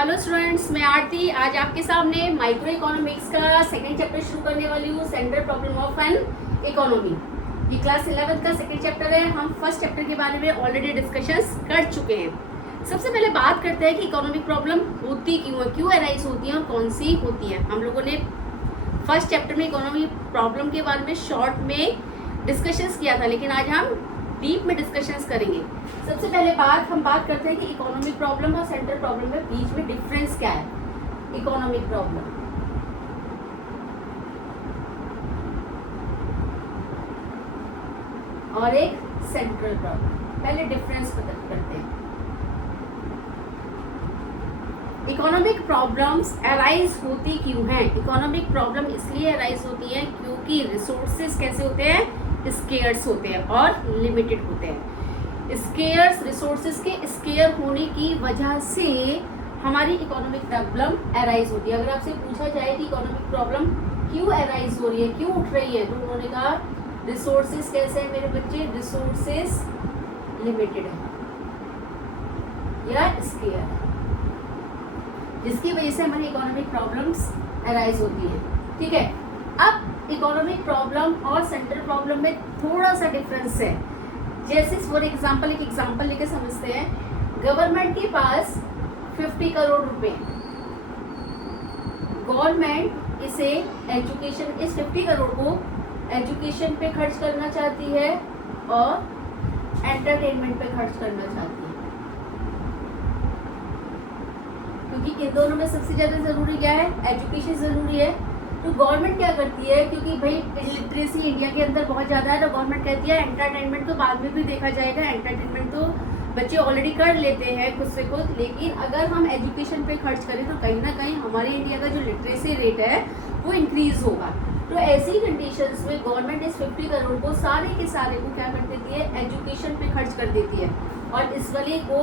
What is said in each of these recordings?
Hello students, मैं आरती आज आपके सामने माइक्रो इकोनॉमिक्स का सेकंड चैप्टर शुरू करने वाली हूँ। Central problem of an economy. ये क्लास 11th का सेकंड चैप्टर है। हम फर्स्ट चैप्टर के बारे में ऑलरेडी डिस्कशंस कर चुके हैं। सबसे पहले बात करते हैं कि इकोनॉमिक प्रॉब्लम होती क्यों है, क्यों अराइज होती है और कौन सी होती है। हम लोगों ने फर्स्ट चैप्टर में इकोनॉमिक प्रॉब्लम के बारे में शॉर्ट में डिस्कशंस किया था, लेकिन आज हम डीप में डिस्कशंस करेंगे। सबसे पहले हम बात करते हैं कि इकोनॉमिक प्रॉब्लम और सेंट्रल प्रॉब्लम में बीच में डिफरेंस क्या है। इकोनॉमिक प्रॉब्लम और एक सेंट्रल प्रॉब्लम, पहले डिफरेंस पता करते हैं। इकोनॉमिक प्रॉब्लम्स अराइज होती क्यों हैं? इकोनॉमिक प्रॉब्लम इसलिए अराइज होती है क्योंकि रिसोर्सेज कैसे होते हैं, स्केयर्स होते हैं और लिमिटेड होते हैं। स्केयर्स रिसोर्सेज के स्केयर होने की वजह से हमारी इकोनॉमिक प्रॉब्लम अराइज होती है। अगर आपसे पूछा जाए कि इकोनॉमिक प्रॉब्लम क्यों अराइज हो रही है, क्यों उठ रही है, तो उन्होंने कहा रिसोर्सेज कैसे है मेरे बच्चे, रिसोर्सेज लिमिटेड है या स्केयर है, जिसकी वजह से हमारी इकोनॉमिक प्रॉब्लम्स अराइज होती है। ठीक है, अब इकोनॉमिक प्रॉब्लम और सेंट्रल प्रॉब्लम में थोड़ा सा डिफरेंस है। जैसे फॉर एग्जांपल एक एग्जांपल लेके समझते हैं। गवर्नमेंट के पास 50 करोड़ रुपए, गवर्नमेंट इसे एजुकेशन, इस 50 करोड़ को एजुकेशन पे खर्च करना चाहती है और एंटरटेनमेंट पे खर्च करना चाहती है, क्योंकि इन दोनों में सबसे ज्यादा जरूरी क्या है, एजुकेशन जरूरी है। तो गवर्नमेंट क्या करती है, क्योंकि भाई लिटरेसी इंडिया के अंदर बहुत ज़्यादा है, तो गवर्नमेंट कहती है एंटरटेनमेंट तो बाद में भी देखा जाएगा, एंटरटेनमेंट तो बच्चे ऑलरेडी कर लेते हैं खुद से खुद, लेकिन अगर हम एजुकेशन पे खर्च करें तो कहीं ना कहीं हमारे इंडिया का जो लिटरेसी रेट है वो इंक्रीज होगा। तो ऐसी कंडीशंस में गवर्नमेंट इस 50 करोड़ को सारे के सारे को क्या कर देती है, एजुकेशन पे खर्च कर देती है और इस वाले को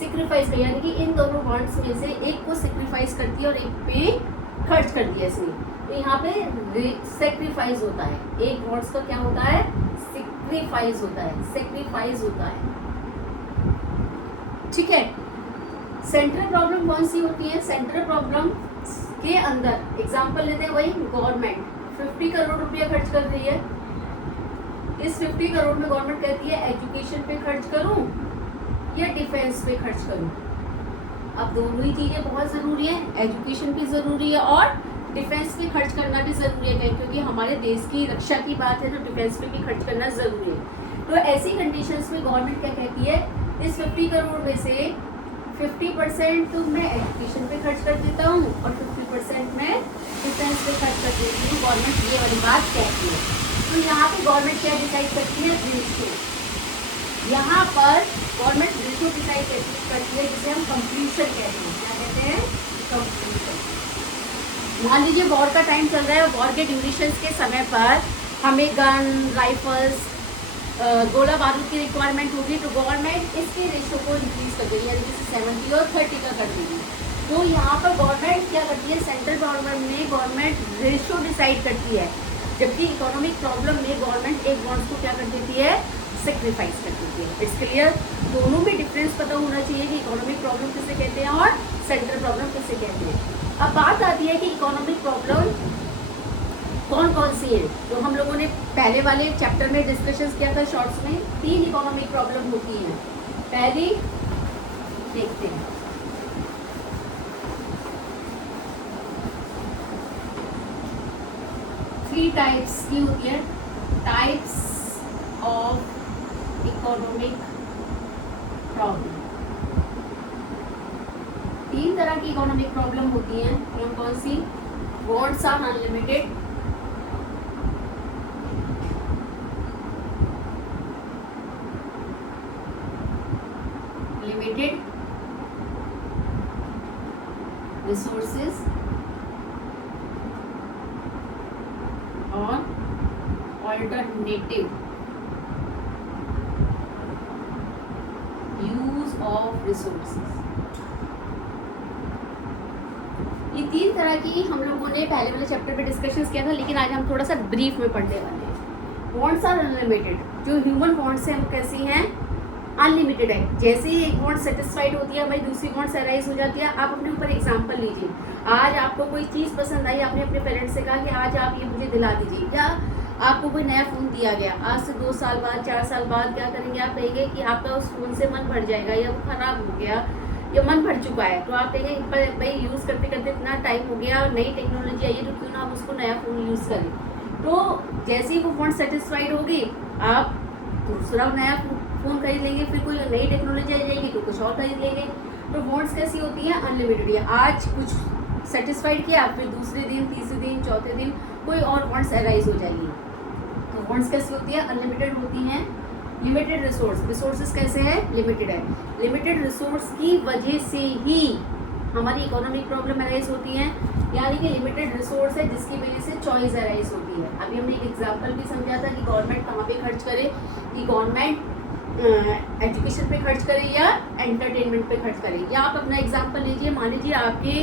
सेक्रीफाइस कर, यानी कि इन दोनों फंड्स में से एक को सेक्रीफाइस करती है और एक पे खर्च कर दिया इसने। तो यहाँ पे सेक्रीफाइस होता है, एक वर्ड्स का क्या होता है, सेक्रीफाइस होता है, सेक्रीफाइस होता है। ठीक है, सेंट्रल प्रॉब्लम कौन सी होती है? सेंट्रल प्रॉब्लम के अंदर एग्जांपल लेते हैं, वही गवर्नमेंट 50 करोड़ रुपया खर्च कर रही है। इस 50 करोड़ में गवर्नमेंट कहती है एजुकेशन पे खर्च करूं या डिफेंस पे खर्च करूं। अब दोनों ही चीजें बहुत जरूरी है, एजुकेशन भी जरूरी है और डिफेंस पे खर्च करना भी जरूरी है, क्योंकि हमारे देश की रक्षा की बात है तो डिफेंस पे भी खर्च करना जरूरी है। तो ऐसी कंडीशंस में गवर्नमेंट क्या कहती है, इस 50 करोड़ में से 50% तो मैं एजुकेशन पे खर्च कर देता हूँ और 50% मैं डिफेंस पे खर्च कर देती हूँ। गवर्नमेंट ये वाली बात कहती है। तो यहाँ पे गवर्नमेंट क्या डिसाइड करती है, रेशियो। यहाँ पर गवर्नमेंट रेशियो डिसाइड करती है, जिसे हम कंप्लीशन कहते हैं। क्या कहते हैं, कंप्लीशन। मान लीजिए वॉर का टाइम चल रहा है, वॉर के ड्यूरेशन के समय पर हमें गन, राइफल्स, गोला बारूद की रिक्वायरमेंट होगी, तो गवर्नमेंट इसके रेशियो को इंक्रीज कर देगी, यानी जैसे 70 और 30 का कर देगी। तो यहाँ पर गवर्नमेंट क्या करती है, सेंट्रल गवर्नमेंट में गवर्नमेंट रेशियो डिसाइड करती है, जबकि इकोनॉमिक प्रॉब्लम में गवर्नमेंट एक बॉन्ड्स को क्या कर देती है, सेक्रीफाइस कर देती है। इट्स क्लियर, दोनों में डिफरेंस पता होना चाहिए कि इकोनॉमिक प्रॉब्लम किसे कहते हैं और सेंट्रल प्रॉब्लम किसे कहते हैं। अब बात आती है कि इकोनॉमिक प्रॉब्लम कौन कौन सी है। तो हम लोगों ने पहले वाले चैप्टर में डिस्कशन किया था शॉर्ट्स में, 3 इकोनॉमिक प्रॉब्लम होती हैं। पहली देखते हैं, थ्री टाइप्स की होती है, टाइप्स ऑफ इकोनॉमिक प्रॉब्लम। 3 तरह की इकोनॉमिक प्रॉब्लम होती हैं। कौन कौन सी? Wants are unlimited, limited resources और ऑल्टरनेटिव यूज ऑफ रिसोर्सेज। ये 3 तरह की हम लोगों ने पहले वाले चैप्टर में डिस्कशन किया था, लेकिन आज हम थोड़ा सा ब्रीफ में पढ़ने वाले हैं। वॉन्ट्स आर अनलिमिटेड, जो ह्यूमन वॉन्ट्स हैं वो कैसी हैं, अनलिमिटेड है। जैसे ही एक वांट सेटिस्फाइड होती है हमारी दूसरी वांट्स अराइज हो जाती है। आप अपने ऊपर एग्जांपल लीजिए, आज आपको कोई चीज़ पसंद आई, आपने अपने पेरेंट्स से कहा कि आज आप ये मुझे दिला दीजिए, या आपको कोई नया फ़ोन दिया गया, आज से 2 साल बाद 4 साल बाद क्या करेंगे, आप कहेंगे कि आपका उस फ़ोन से मन भर जाएगा, या वो ख़राब हो गया या मन भर चुका है, तो आप कहेंगे भाई यूज़ करते करते इतना टाइम हो गया और नई टेक्नोलॉजी आई है तो क्यों ना आप उसको नया फ़ोन यूज़ करें। तो जैसे ही वो फ़ोन सेटिस्फाइड होगी आप दूसरा नया फ़ोन खरीद लेंगे, फिर कोई नई टेक्नोलॉजी आ जाएगी तो कुछ और खरीद लेंगे। तो वांट्स कैसी होती हैं, अनलिमिटेड है। आज कुछ सेटिस्फाइड किया, फिर दूसरे दिन, तीसरे दिन, चौथे दिन कोई और वांट्स अराइज हो जाएगी। तो वांट्स कैसी होती है, अनलिमिटेड होती हैं। लिमिटेड रिसोर्सेज कैसे है, लिमिटेड है। लिमिटेड रिसोर्स की वजह से ही हमारी इकोनॉमिक प्रॉब्लम अराइज होती है, यानी कि लिमिटेड रिसोर्स है जिसकी वजह से चॉइस अराइज होती है। अभी हमने एक एग्जांपल भी समझा था कि गवर्नमेंट कहाँ पे खर्च करे, कि गवर्नमेंट एजुकेशन पे खर्च करे या एंटरटेनमेंट पे खर्च करे। या आप अपना एग्जांपल लीजिए, मान लीजिए आपके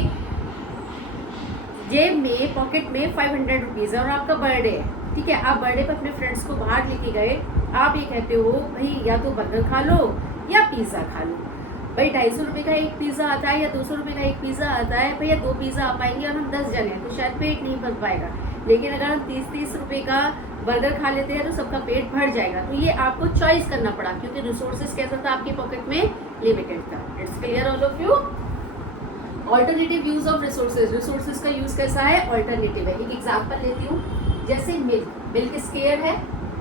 जेब में पॉकेट में 500 रुपीज़ है और आपका बर्थडे है, ठीक है। आप बर्थडे पे अपने फ्रेंड्स को बाहर लेके गए, आप ये कहते हो भाई या तो बर्गर खा लो या पिज़्ज़ा खा लो। भाई 250 रुपये का एक पिज़्ज़ा आता है या 200 रुपये का एक पिज़्ज़ा आता है, भैया 2 पिज़्ज़ा आ पाएंगे और हम 10 जने हैं तो शायद पेट नहीं भर पाएगा। लेकिन अगर हम 30-30 रुपये का बर्गर खा लेते हैं तो सबका पेट भर जाएगा। तो ये आपको चॉइस करना पड़ा क्योंकि रिसोर्सेज कैसा था आपके पॉकेट में, लिमिटेड था। It's clear all of you. Alternative use of resources का यूज कैसा है, ऑल्टरनेटिव है। एक एग्जांपल लेती हूँ, जैसे मिल्क स्केयर है,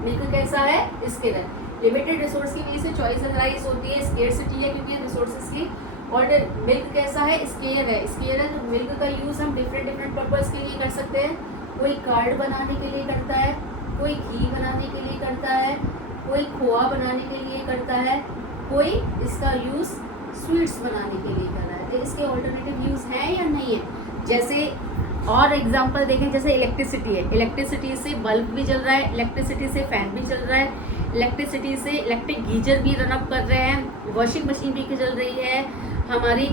मिल्क कैसा है, स्केयर है। लिमिटेड रिसोर्स की वजह से चॉइस अराइज होती है, स्केर्सिटी है क्योंकि रिसोर्सेज की। और मिल्क कैसा है, स्केयर है। स्केयर है तो मिल्क का यूज हम डिफरेंट पर्पज के लिए कर सकते हैं। कोई कर्ड बनाने के लिए करता है, कोई घी बनाने के लिए करता है, कोई खोआ बनाने के लिए करता है, कोई इसका यूज स्वीट्स बनाने के लिए कर रहा है। तो इसके ऑल्टरनेटिव यूज हैं या नहीं है। जैसे और एग्जांपल देखें, जैसे इलेक्ट्रिसिटी है, इलेक्ट्रिसिटी से बल्ब भी चल रहा है, इलेक्ट्रिसिटी से फैन भी चल रहा है, इलेक्ट्रिसिटी से इलेक्ट्रिक गीजर भी रन अप कर रहे हैं, वॉशिंग मशीन भी चल रही है हमारी,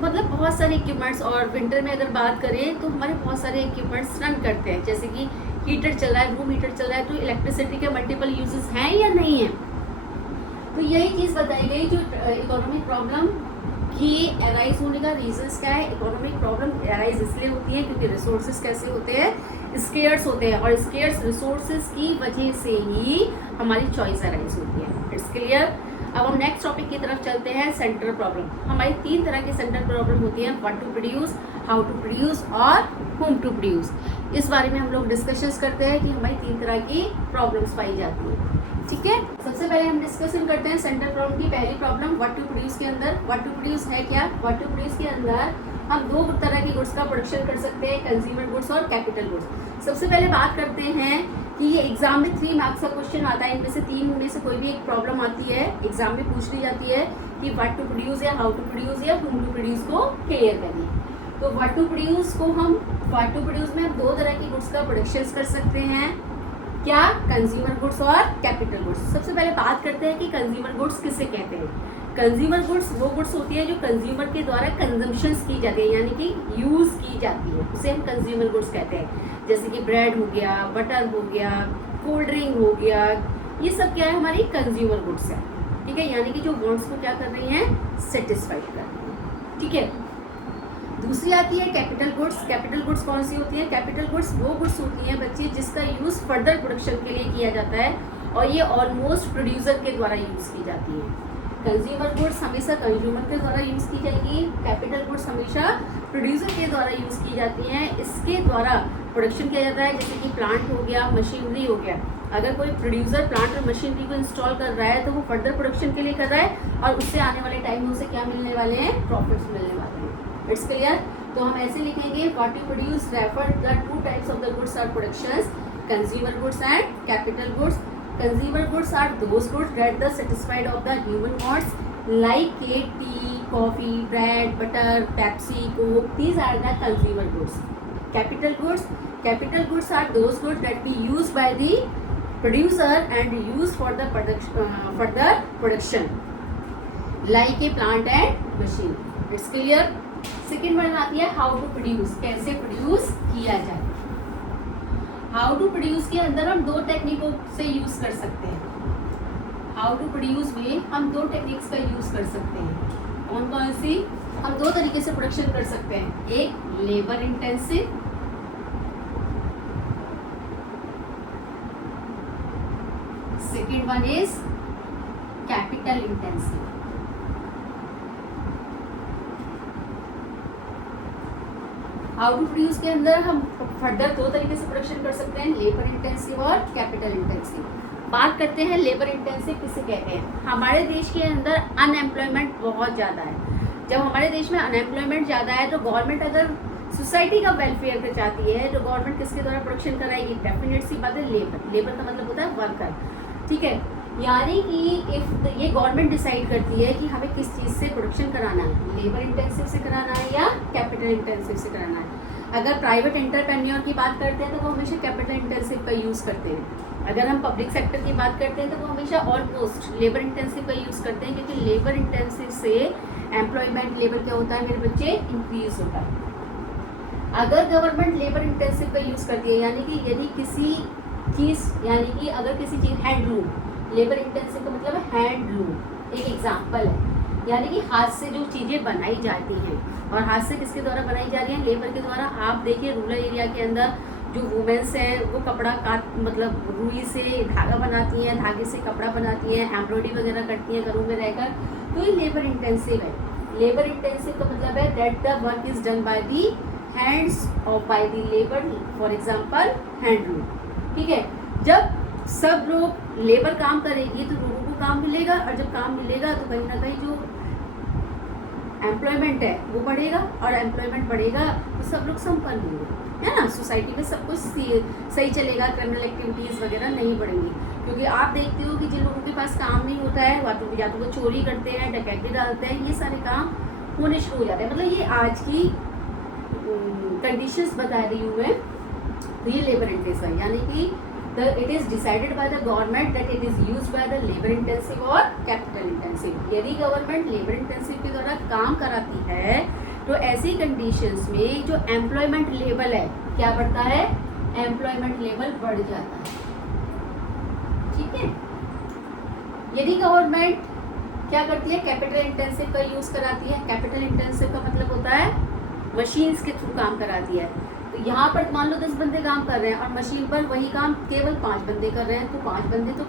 मतलब बहुत सारे इक्विपमेंट्स। और विंटर में अगर बात करें तो हमारे बहुत सारे इक्विपमेंट्स रन करते हैं, जैसे कि हीटर चल रहा है, रूम हीटर चल रहा है। तो इलेक्ट्रिसिटी के मल्टीपल यूजेस हैं या नहीं है। तो यही चीज़ बताई गई जो इकोनॉमिक प्रॉब्लम की अराइज होने का रीजंस क्या है। इकोनॉमिक प्रॉब्लम अराइज इसलिए होती है क्योंकि रिसोर्सेज कैसे होते हैं, स्केयर्स होते हैं, और स्केयर्स रिसोर्सेज की वजह से ही हमारी चॉइस अराइज होती है। It's clear. अब हम नेक्स्ट टॉपिक की तरफ चलते हैं, सेंट्रल प्रॉब्लम। हमारी 3 तरह की सेंट्रल प्रॉब्लम होती है, what to produce, how to produce और whom टू प्रोड्यूस। इस बारे में हम लोग डिस्कशंस करते हैं कि हमारी 3 तरह की प्रॉब्लम्स पाई जाती हैं, ठीक है। सबसे पहले हम डिस्कशन करते हैं सेंट्रल प्रॉब्लम की पहली प्रॉब्लम, व्हाट टू प्रोड्यूस के अंदर। व्हाट टू प्रोड्यूस है क्या, व्हाट टू प्रोड्यूस के अंदर हम 2 तरह की गुड्स का प्रोडक्शन कर सकते हैं, कंज्यूमर गुड्स और कैपिटल गुड्स। सबसे पहले बात करते हैं कि ये एग्जाम में 3 मार्क्स का क्वेश्चन आता है, इनमें से 3 में से कोई भी एक प्रॉब्लम आती है, एग्जाम में पूछ ली जाती है कि व्हाट टू प्रोड्यूस या हाउ टू प्रोड्यूस या whom टू प्रोड्यूस को क्लियर करिए। तो व्हाट टू प्रोड्यूस में हम 2 तरह की गुड्स का प्रोडक्शन कर सकते हैं, क्या, कंज्यूमर गुड्स और कैपिटल गुड्स। सबसे पहले बात करते हैं कि कंज्यूमर गुड्स किसे कहते हैं। कंज्यूमर गुड्स वो गुड्स होती है जो कंज्यूमर के द्वारा कंजम्पशंस की जाती है, यानी कि यूज़ की जाती है, उसे हम कंज्यूमर गुड्स कहते हैं। जैसे कि ब्रेड हो गया, बटर हो गया, कोल्ड ड्रिंक हो गया, ये सब क्या है, हमारी कंज्यूमर गुड्स है, ठीक है। यानी कि जो वांट्स को क्या कर रही हैं, सेटिस्फाइड कर रही हैं, ठीक है। दूसरी आती है कैपिटल गुड्स। कैपिटल गुड्स कौन सी होती है, कैपिटल गुड्स वो गुड्स होती हैं बच्चे जिसका यूज़ फर्दर प्रोडक्शन के लिए किया जाता है और ये ऑलमोस्ट प्रोड्यूसर के द्वारा यूज़ की जाती है। कंज्यूमर गुड्स हमेशा कंज्यूमर के द्वारा यूज़ की जाएगी, कैपिटल गुड्स हमेशा प्रोड्यूसर के द्वारा यूज़ की जाती हैं, इसके द्वारा प्रोडक्शन किया जाता है। जैसे कि प्लांट हो गया, मशीनरी हो गया, अगर कोई प्रोड्यूसर प्लांट और मशीनरी को इंस्टॉल कर रहा है तो वो फर्दर प्रोडक्शन के लिए कर रहा है और उससे आने वाले टाइम में उसे क्या मिलने वाले हैं, प्रॉफिट्स मिलने वाले हैं। It's clear. तो हम ऐसे लिखेंगे, what you produce refer the 2 types of the goods are productions, consumer goods and capital goods. Consumer goods are those goods that the satisfied of the human wants, like cake, tea, coffee, bread, butter, Pepsi, Coke. These are the consumer goods. Capital goods are those goods that be used by the producer and used for the production, like a plant and machine. It's clear. Second one आती है how to produce, कैसे produce किया जाए। How to produce के अंदर हम 2 टेक्निकों से use कर सकते हैं। हाउ टू प्रोड्यूस में हम दो टेक्निक्स का यूज कर सकते हैं। कौन कौन सी? हम दो तरीके से प्रोडक्शन कर सकते हैं, एक labour intensive, second one is capital intensive. How to produce के अंदर हम फर्दर दो तरीके से प्रोडक्शन कर सकते हैं, लेबर इंटेंसिव और कैपिटल इंटेंसिव। बात करते हैं लेबर इंटेंसिव किसे कहते हैं। हमारे देश के अंदर अनएम्प्लॉयमेंट बहुत ज़्यादा है। जब हमारे देश में अनएम्प्लॉयमेंट ज़्यादा है तो गवर्नमेंट अगर सोसाइटी का वेलफेयर पे चाहती है तो गवर्नमेंट किसके द्वारा प्रोडक्शन कराएगी? डेफिनेट सी बात है लेबर। लेबर का मतलब होता है वर्कर, ठीक है। यानी कि इफ ये गवर्नमेंट डिसाइड करती है कि हमें किस चीज़ से प्रोडक्शन कराना है, लेबर इंटेंसिव से कराना है या कैपिटल इंटेंसिव से कराना है। अगर प्राइवेट एंटरप्रेन्योर की बात करते हैं तो वो हमेशा कैपिटल इंटेंसिव का यूज़ करते हैं। अगर हम पब्लिक सेक्टर की बात करते हैं तो वो हमेशा ऑलमोस्ट लेबर इंटेंसिव का यूज़ करते हैं, क्योंकि लेबर इंटेंसिव से एम्प्लॉयमेंट लेवल क्या होता है मेरे बच्चे? इंक्रीज होता है। अगर गवर्नमेंट लेबर इंटेंसिव का यूज़ करती है, यानी कि यदि किसी चीज़, यानी कि अगर किसी चीज़ हैंडलूम, लेबर इंटेंसिव का मतलब है हैंडलूम, एक एग्जाम्पल है, यानी कि हाथ से जो चीज़ें बनाई जाती हैं, और हाथ से किसके द्वारा बनाई जा रही हैं? लेबर के द्वारा। आप देखिए रूरल एरिया के अंदर जो वुमेन्स हैं वो कपड़ा मतलब रुई से धागा बनाती हैं, धागे से कपड़ा बनाती हैं, एम्ब्रॉयडरी वगैरह करती हैं घरों में रहकर, तो ये लेबर इंटेंसिव है। लेबर इंटेंसिव का मतलब है that the work is done by the hands और by the labour, for example handloom, ठीक है। जब सब लोग लेबर काम करेगी तो लोगों को काम मिलेगा, और जब काम मिलेगा तो कहीं ना कहीं जो एम्प्लॉयमेंट है वो बढ़ेगा, और एम्प्लॉयमेंट बढ़ेगा तो सब लोग संपन्न होंगे, है ना। सोसाइटी में सब कुछ सही चलेगा, क्रिमिनल एक्टिविटीज़ वगैरह नहीं बढ़ेंगी। क्योंकि आप देखते हो कि जिन लोगों के पास काम नहीं होता है या तो वो चोरी करते हैं, डकैती डालते हैं, ये सारे काम होने शुरू हो जाते हैं। मतलब ये आज की कंडीशंस बता रही हूँ मैं। तो ये लेबर इंटेंसिव, यानी कि it is decided by the government that it is used by the labor intensive और capital intensive। यदि गवर्नमेंट लेबर इंटेंसिव के द्वारा काम कराती है तो ऐसी कंडीशंस में जो एम्प्लॉयमेंट लेवल है क्या बढ़ता है? एम्प्लॉयमेंट लेवल बढ़ जाता है, ठीक है। यदि गवर्नमेंट क्या करती है? कैपिटल इंटेंसिव का यूज कराती है। कैपिटल इंटेंसिव का मतलब होता है मशीन्स के थ्रू काम कराती है। तो यहाँ पर मान लो 10 बंदे काम कर रहे हैं और मशीन पर वही काम केवल 5 बंदे कर रहे हैं, तो 5 बंदे तो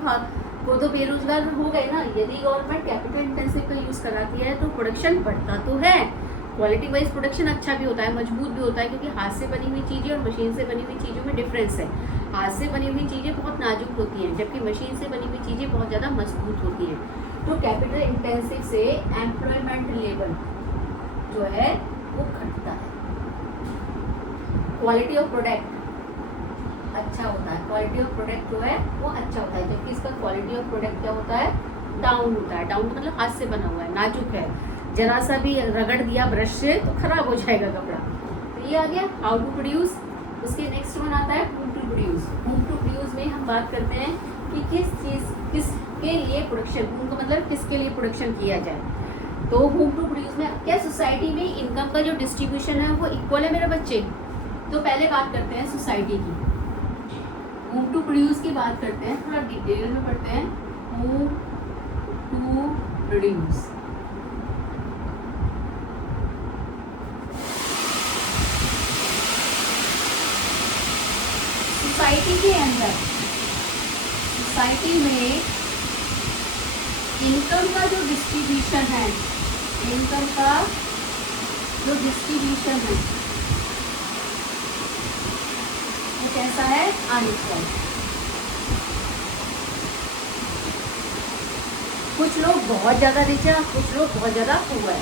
वो तो बेरोजगार हो गए ना। यदि गवर्नमेंट कैपिटल इंटेंसिव का यूज़ कराती है तो प्रोडक्शन बढ़ता तो है, क्वालिटी वाइज प्रोडक्शन अच्छा भी होता है, मजबूत भी होता है, क्योंकि हाथ से बनी हुई चीज़ें और मशीन से बनी हुई चीज़ों में डिफरेंस है। हाथ से बनी हुई चीज़ें बहुत नाजुक होती हैं, जबकि मशीन से बनी हुई चीज़ें बहुत ज़्यादा मजबूत होती हैं। तो कैपिटल इंटेंसिव से एम्प्लॉयमेंट लेवल जो है वो घटता है, क्वालिटी ऑफ प्रोडक्ट अच्छा होता है, क्वालिटी ऑफ प्रोडक्ट जो है वो अच्छा होता है, जबकि इसका क्वालिटी ऑफ प्रोडक्ट क्या होता है? डाउन होता है। डाउन मतलब हाथ से बना हुआ है, नाजुक है, जरा सा भी रगड़ दिया ब्रश से तो खराब हो जाएगा कपड़ा। तो ये आ गया हाउ टू प्रोड्यूस। उसके नेक्स्ट वन आता है whom to produce. Whom to produce में हम बात करते हैं कि किसके लिए प्रोडक्शन, हूम का मतलब किसके लिए प्रोडक्शन किया जाए। तो होम टू प्रोड्यूस में क्या सोसाइटी में इनकम का जो डिस्ट्रीब्यूशन है वो इक्वल है मेरे बच्चे। तो पहले बात करते हैं सोसाइटी की, होम टू प्रोड्यूस की बात करते हैं, थोड़ा डिटेल में पढ़ते हैं। होम टू प्रोड्यूस सोसाइटी के अंदर, सोसाइटी में इनकम का जो डिस्ट्रीब्यूशन है, इनकम का जो डिस्ट्रीब्यूशन है वो कैसा है? अनइक्वल। कुछ लोग बहुत ज़्यादा रिच है, कुछ लोग बहुत ज़्यादा पुअर है,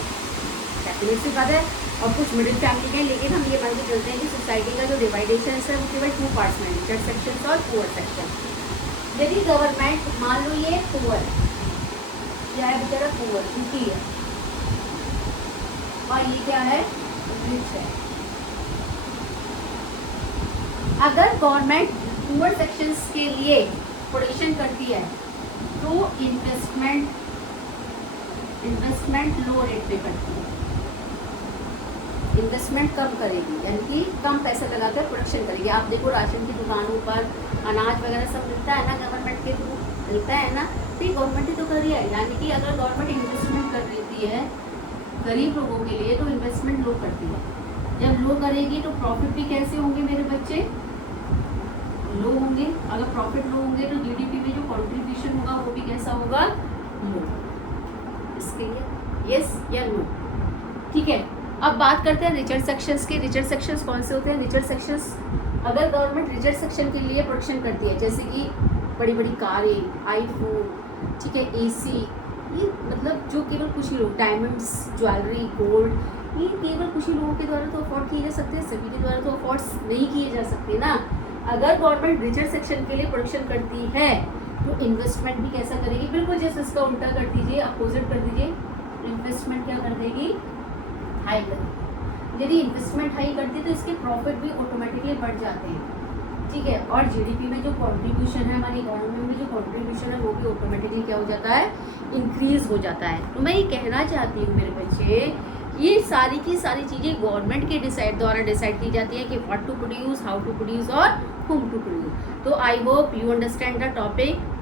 डेफिनेट सी बात है। और कुछ मिडिल फैमिली के हैं, लेकिन हम ये मान के चलते हैं कि सोसाइटी का जो डिवाइडेशन है वो केवल 2 पार्ट्स में, रिच सेक्शन और पुअर सेक्शन। यदि गवर्नमेंट मान लो ये पुअर क्या है, बेचारा पुअर दुखी है, और ये क्या है? रिच है। अगर गवर्नमेंट पुअर सेक्शंस के लिए प्रोडक्शन करती है तो इन्वेस्टमेंट लो रेट पे करती है, इन्वेस्टमेंट कम करेगी, यानी कि कम पैसा लगाकर प्रोडक्शन करेगी। आप देखो राशन की दुकानों पर अनाज वगैरह सब मिलता है ना, गवर्नमेंट के थ्रू मिलता है ना, 50 गवर्नमेंट ही तो कर रही है, यानी कि अगर गवर्नमेंट इन्वेस्टमेंट कर रही है गरीब लोगों के लिए तो इन्वेस्टमेंट लो करती है। जब लो करेगी तो प्रॉफिट भी कैसे होंगे मेरे बच्चे, लो होंगे। अगर प्रॉफिट लो होंगे तो जीडीपी में जो कंट्रीब्यूशन होगा वो भी कैसा होगा, लो। इसके लिए यस या नो, ठीक है। अब बात करते हैं रिचर्ड सेक्शंस के। रिचर्ड सेक्शंस कौन से होते हैं? रिचर्ड सेक्शंस, अगर गवर्नमेंट रिचर्ड सेक्शन के लिए प्रोटेक्शन करती है, जैसे कि बड़ी बड़ी कारें, आईफोन, ठीक है, एसी, ये मतलब जो केवल कुछ ही लोग, डायमंड्स, ज्वेलरी, गोल्ड, ये केवल कुछ ही लोगों के द्वारा तो अफोर्ड किए जा सकते हैं, सभी के द्वारा तो अफोर्ड नहीं किए जा सकते ना। अगर गवर्नमेंट रिचर्ड सेक्शन के लिए प्रोटेक्शन करती है तो इन्वेस्टमेंट भी कैसा करेगी, बिल्कुल जैसे इसका उल्टा कर दीजिए, अपोजिट कर दीजिए, इन्वेस्टमेंट क्या कर देगी, हाई कर देगी। यदि इन्वेस्टमेंट हाई करती है तो इसके प्रॉफिट भी ऑटोमेटिकली बढ़ जाते हैं, ठीक है। और जीडीपी में जो कंट्रीब्यूशन है, हमारी इकोनॉमी में जो कंट्रीब्यूशन है वो भी ऑटोमेटिकली क्या हो जाता है, इंक्रीज हो जाता है। तो मैं ये कहना चाहती हूँ मेरे बच्चे, ये सारी की सारी चीज़ें गवर्नमेंट के द्वारा डिसाइड की जाती है कि what to produce, how to produce और whom टू प्रोड्यूस। तो I hope you understand the topic.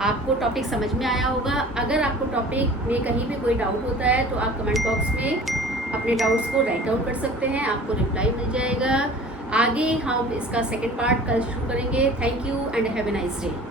आपको टॉपिक समझ में आया होगा। अगर आपको टॉपिक में कहीं भी कोई डाउट होता है तो आप कमेंट बॉक्स में अपने डाउट्स को राइट आउट कर सकते हैं, आपको रिप्लाई मिल जाएगा। आगे हम इसका सेकंड पार्ट कल शुरू करेंगे। Thank you and have a nice day.